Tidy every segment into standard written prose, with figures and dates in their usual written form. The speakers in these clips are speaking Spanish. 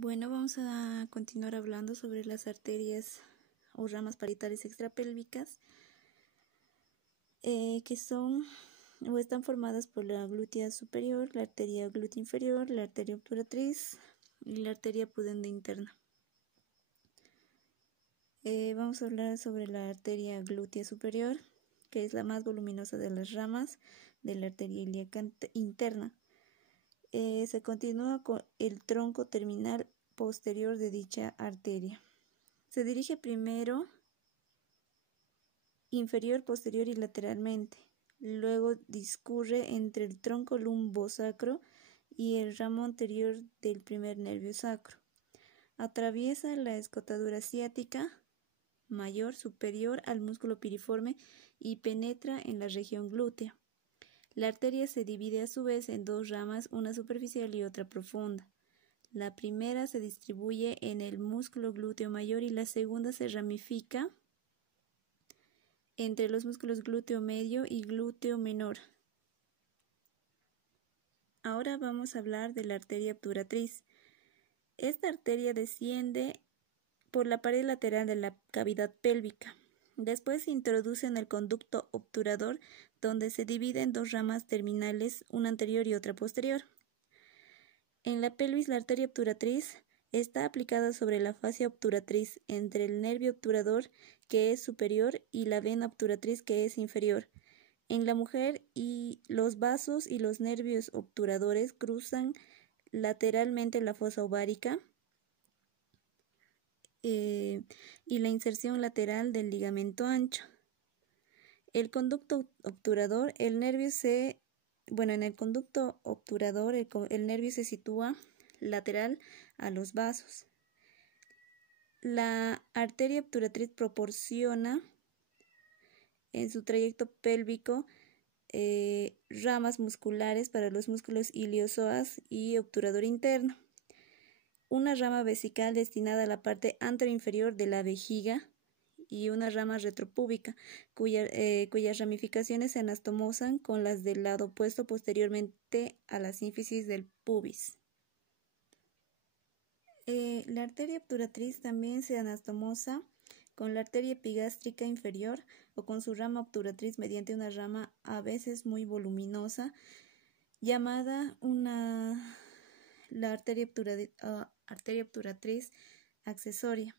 Bueno, vamos a continuar hablando sobre las arterias o ramas parietales extrapélvicas que son o están formadas por la glútea superior, la arteria glútea inferior, la arteria obturatriz y la arteria pudenda interna. Vamos a hablar sobre la arteria glútea superior, que es la más voluminosa de las ramas de la arteria ilíaca interna. Se continúa con el tronco terminal posterior de dicha arteria. Se dirige primero inferior, posterior y lateralmente. Luego discurre entre el tronco lumbosacro y el ramo anterior del primer nervio sacro. Atraviesa la escotadura ciática mayor superior al músculo piriforme y penetra en la región glútea. La arteria se divide a su vez en dos ramas, una superficial y otra profunda. La primera se distribuye en el músculo glúteo mayor y la segunda se ramifica entre los músculos glúteo medio y glúteo menor. Ahora vamos a hablar de la arteria obturatriz. Esta arteria desciende por la pared lateral de la cavidad pélvica. Después se introduce en el conducto obturador, donde se divide en dos ramas terminales, una anterior y otra posterior. En la pelvis, la arteria obturatriz está aplicada sobre la fascia obturatriz entre el nervio obturador, que es superior, y la vena obturatriz, que es inferior. En la mujer, los vasos y los nervios obturadores cruzan lateralmente la fosa ovárica y la inserción lateral del ligamento ancho. El conducto obturador, en el conducto obturador, el nervio se sitúa lateral a los vasos. La arteria obturatriz proporciona en su trayecto pélvico ramas musculares para los músculos iliosoas y obturador interno. Una rama vesical destinada a la parte anteroinferior de la vejiga y una rama retropúbica cuyas ramificaciones se anastomosan con las del lado opuesto posteriormente a la sínfisis del pubis. La arteria obturatriz también se anastomosa con la arteria epigástrica inferior o con su rama obturatriz mediante una rama a veces muy voluminosa llamada la arteria obturatriz accesoria.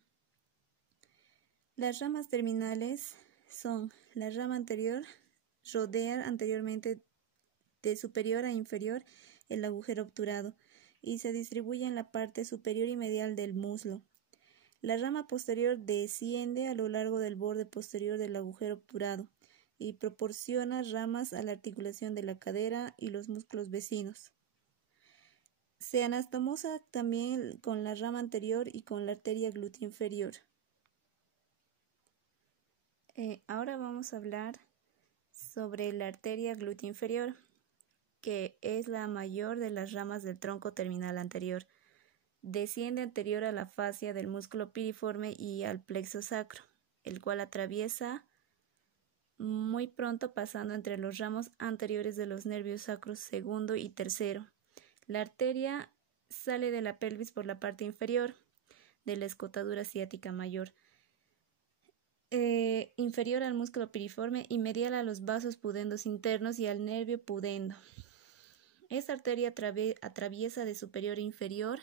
Las ramas terminales son la rama anterior, rodea anteriormente de superior a inferior el agujero obturado y se distribuye en la parte superior y medial del muslo. La rama posterior desciende a lo largo del borde posterior del agujero obturado y proporciona ramas a la articulación de la cadera y los músculos vecinos. Se anastomosa también con la rama anterior y con la arteria glútea inferior. Ahora vamos a hablar sobre la arteria glútea inferior, que es la mayor de las ramas del tronco terminal anterior. Desciende anterior a la fascia del músculo piriforme y al plexo sacro, el cual atraviesa muy pronto pasando entre los ramos anteriores de los nervios sacros segundo y tercero. La arteria sale de la pelvis por la parte inferior de la escotadura ciática mayor, inferior al músculo piriforme y medial a los vasos pudendos internos y al nervio pudendo. Esta arteria atraviesa de superior a inferior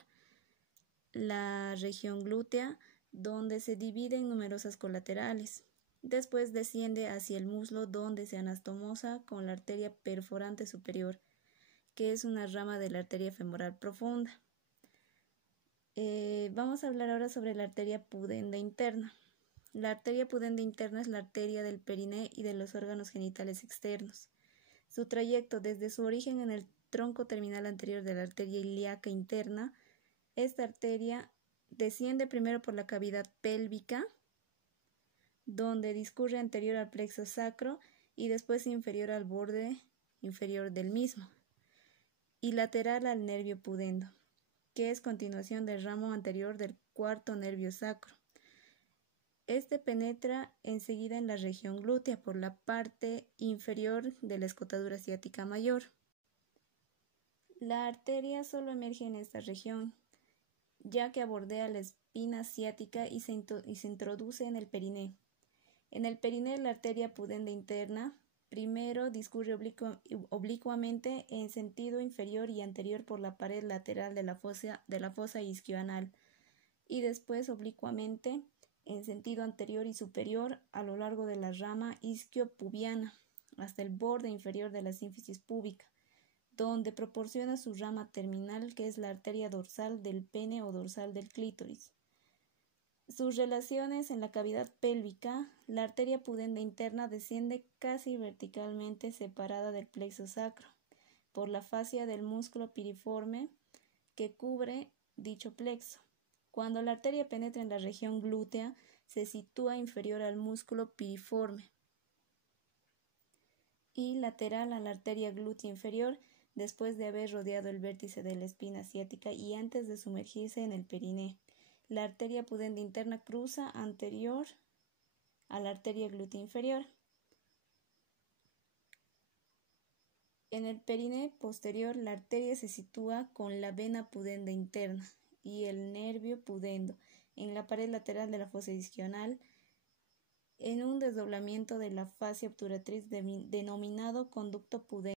la región glútea, donde se divide en numerosas colaterales. Después desciende hacia el muslo, donde se anastomosa con la arteria perforante superior, que es una rama de la arteria femoral profunda. Vamos a hablar ahora sobre la arteria pudenda interna. La arteria pudenda interna es la arteria del periné y de los órganos genitales externos. Su trayecto desde su origen en el tronco terminal anterior de la arteria ilíaca interna, esta arteria desciende primero por la cavidad pélvica, donde discurre anterior al plexo sacro y después inferior al borde inferior del mismo, y lateral al nervio pudendo, que es continuación del ramo anterior del cuarto nervio sacro. Este penetra enseguida en la región glútea por la parte inferior de la escotadura ciática mayor. La arteria solo emerge en esta región ya que bordea la espina ciática y se introduce en el periné. En el periné, la arteria pudenda interna primero discurre oblicuamente en sentido inferior y anterior por la pared lateral de la fosa isquioanal, y después oblicuamente en sentido anterior y superior a lo largo de la rama isquiopubiana hasta el borde inferior de la sínfisis púbica, donde proporciona su rama terminal, que es la arteria dorsal del pene o dorsal del clítoris. Sus relaciones en la cavidad pélvica: la arteria pudenda interna desciende casi verticalmente separada del plexo sacro por la fascia del músculo piriforme que cubre dicho plexo. Cuando la arteria penetra en la región glútea, se sitúa inferior al músculo piriforme y lateral a la arteria glútea inferior, después de haber rodeado el vértice de la espina ciática y antes de sumergirse en el periné. La arteria pudenda interna cruza anterior a la arteria glútea inferior. En el periné posterior, la arteria se sitúa con la vena pudenda interna y el nervio pudendo en la pared lateral de la fosa isquional, en un desdoblamiento de la fascia obturatriz denominado conducto pudendo.